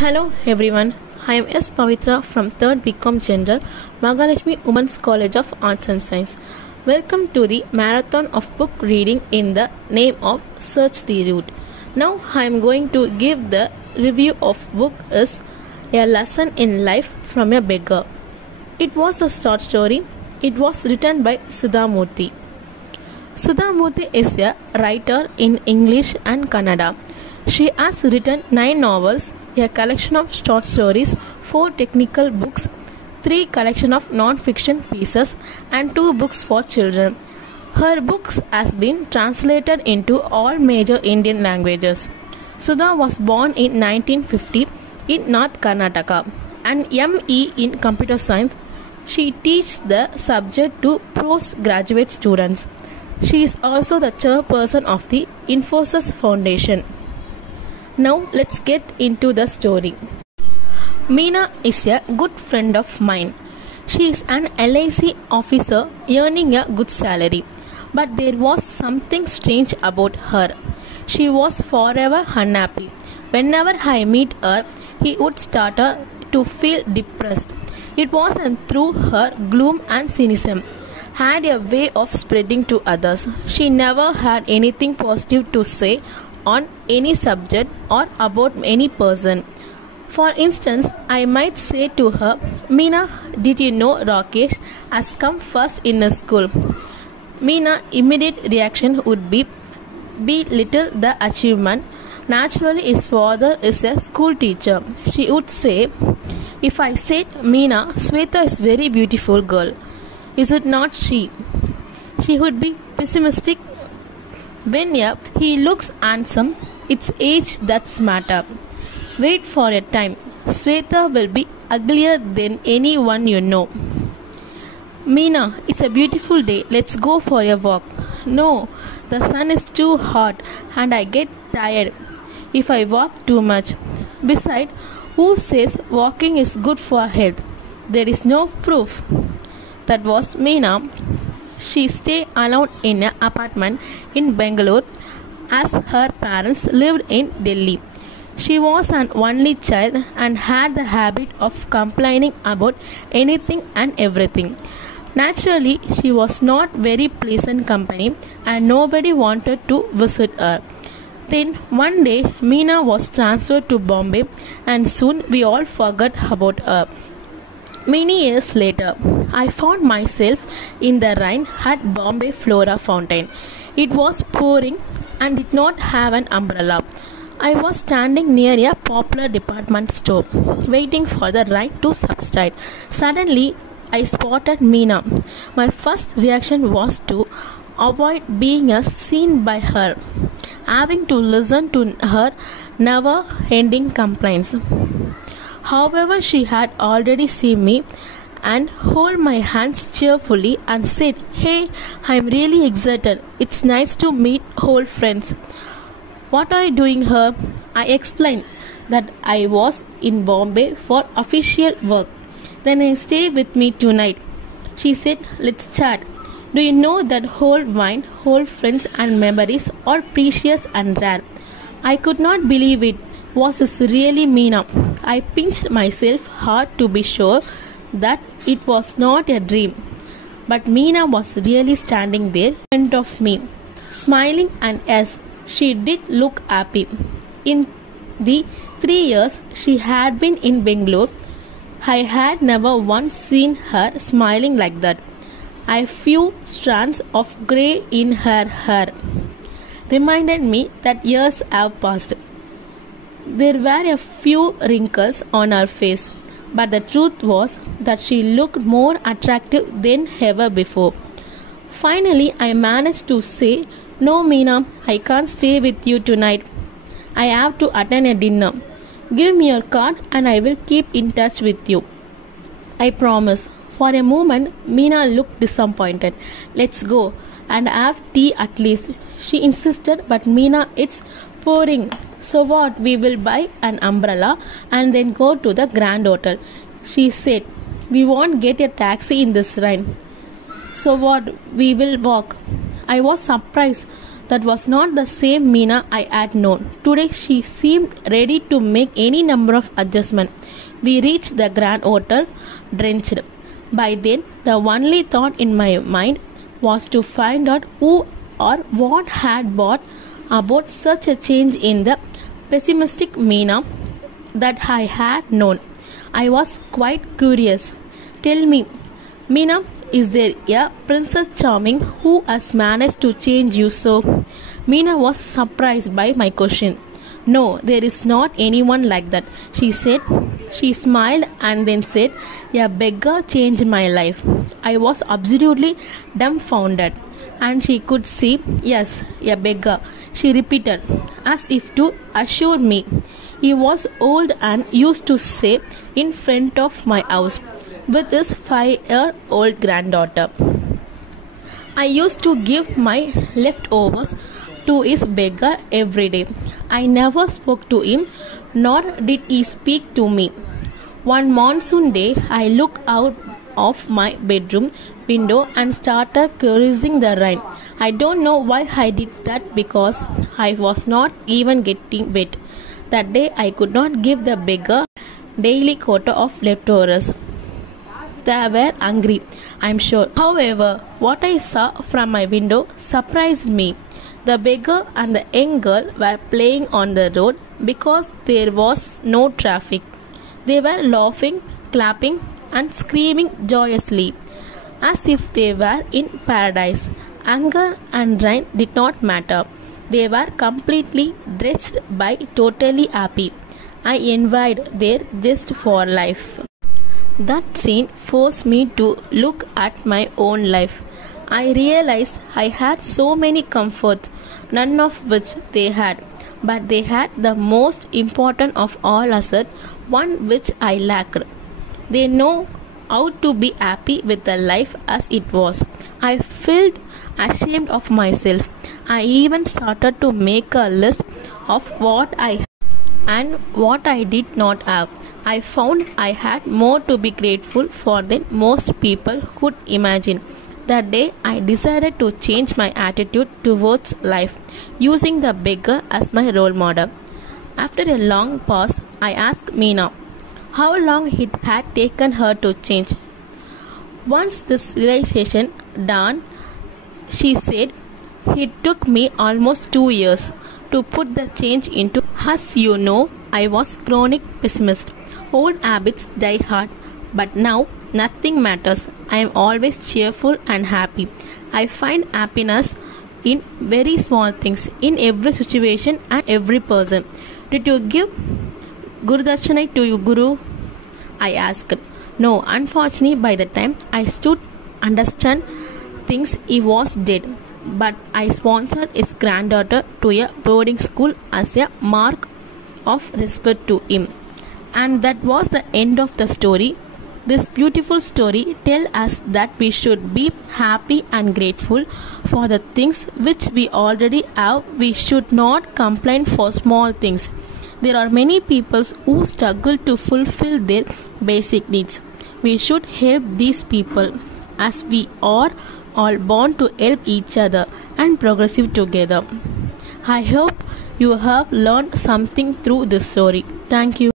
Hello everyone, I am S. Pavithra from 3rd BCom General, Mahalakshmi Women's College of Arts and Science. Welcome to the marathon of book reading in the name of Search the Root. Now I am going to give the review of book is A Lesson in Life from a Beggar. It was a short story. It was written by Sudha Murty. Sudha Murty is a writer in English and Kannada. She has written 9 novels, a collection of short stories, 4 technical books, 3 collection of non-fiction pieces, and 2 books for children. Her books has been translated into all major Indian languages. Sudha was born in 1950 in North Karnataka and ME in Computer Science. She teaches the subject to postgraduate students. She is also the chairperson of the Infosys Foundation. Now let's get into the story. Meena is a good friend of mine. She is an LIC officer earning a good salary. But there was something strange about her. She was forever unhappy. Whenever I meet her, he would start to feel depressed. It wasn't through her gloom and cynicism had a way of spreading to others. She never had anything positive to say on any subject or about any person. For instance, I might say to her, Meena, did you know Rakesh has come first in a school? Meena's immediate reaction would be belittle the achievement. Naturally, his father is a school teacher. She would say, if I said, Meena, Sweta is very beautiful girl, is it not she? She would be pessimistic. When he looks handsome, it's age that's matter. Wait for a time. Sweta will be uglier than anyone you know. Meena, it's a beautiful day. Let's go for a walk. No, the sun is too hot and I get tired if I walk too much. Besides, who says walking is good for health? There is no proof. That was Meena. She stayed alone in an apartment in Bangalore as her parents lived in Delhi. She was an only child and had the habit of complaining about anything and everything. Naturally, she was not very pleasant company and nobody wanted to visit her. Then one day, Meena was transferred to Bombay and soon we all forgot about her. Many years later, I found myself in the rain at Bombay Flora Fountain. It was pouring and did not have an umbrella. I was standing near a popular department store, waiting for the rain to subside. Suddenly, I spotted Meena. My first reaction was to avoid being seen by her, having to listen to her never-ending complaints. However, she had already seen me and held my hands cheerfully and said, Hey, I'm really excited. It's nice to meet old friends. What are you doing here? I explained that I was in Bombay for official work. Then I stay with me tonight. She said, Let's chat. Do you know that old wine, old friends and memories are precious and rare? I could not believe it. Was this really Meena? I pinched myself hard to be sure that it was not a dream. But Meena was really standing there in front of me, smiling, and yes, she did look happy. In the 3 years she had been in Bangalore, I had never once seen her smiling like that. A few strands of grey in her hair reminded me that years have passed. There were a few wrinkles on her face, but the truth was that she looked more attractive than ever before. Finally, I managed to say, No, Meena, I can't stay with you tonight. I have to attend a dinner. Give me your card and I will keep in touch with you. I promise. For a moment, Meena looked disappointed. Let's go and have tea at least. She insisted, but Meena, it's pouring. So what, we will buy an umbrella and then go to the Grand Hotel. She said, we won't get a taxi in this rain. So what, we will walk. I was surprised. That was not the same Meena I had known. Today she seemed ready to make any number of adjustments. We reached the Grand Hotel, drenched. By then, the only thought in my mind was to find out who or what had brought about such a change in the pessimistic Meena that I had known. I was quite curious. Tell me, Meena, is there a Princess Charming who has managed to change you so? Meena was surprised by my question. No, there is not anyone like that, she said. She smiled and then said, a beggar changed my life. I was absolutely dumbfounded. And she could see, yes, a beggar, she repeated, as if to assure me. He was old and used to stay in front of my house with his 5-year-old granddaughter. I used to give my leftovers to his beggar every day. I never spoke to him, nor did he speak to me. One monsoon day, I looked out of my bedroom window and started caressing the rain. I don't know why I did that because I was not even getting wet. That day, I could not give the beggar daily quota of leftovers. They were hungry, I'm sure. However, what I saw from my window surprised me. The beggar and the young girl were playing on the road because there was no traffic. They were laughing, clapping, and screaming joyously, as if they were in paradise. Anger and rain did not matter. They were completely drenched by totally happy. I envied their zest for life. That scene forced me to look at my own life. I realized I had so many comforts, none of which they had, but they had the most important of all assets, one which I lacked. They know how to be happy with the life as it was. I felt ashamed of myself. I even started to make a list of what I had and what I did not have. I found I had more to be grateful for than most people could imagine. That day, I decided to change my attitude towards life, using the beggar as my role model. After a long pause, I asked Meena how long it had taken her to change. Once this realization dawned, she said, it took me almost 2 years to put the change into. As you know, I was chronic pessimist. Old habits die hard, but now nothing matters. I am always cheerful and happy. I find happiness in very small things, in every situation and every person. Did you give Guru Darshana to your Guru? I asked. No, unfortunately, by the time I stood understand things, he was dead. But I sponsored his granddaughter to a boarding school as a mark of respect to him. And that was the end of the story. This beautiful story tells us that we should be happy and grateful for the things which we already have. We should not complain for small things. There are many people who struggle to fulfill their basic needs. We should help these people, as we are all born to help each other and progressive together. I hope you have learned something through this story. Thank you.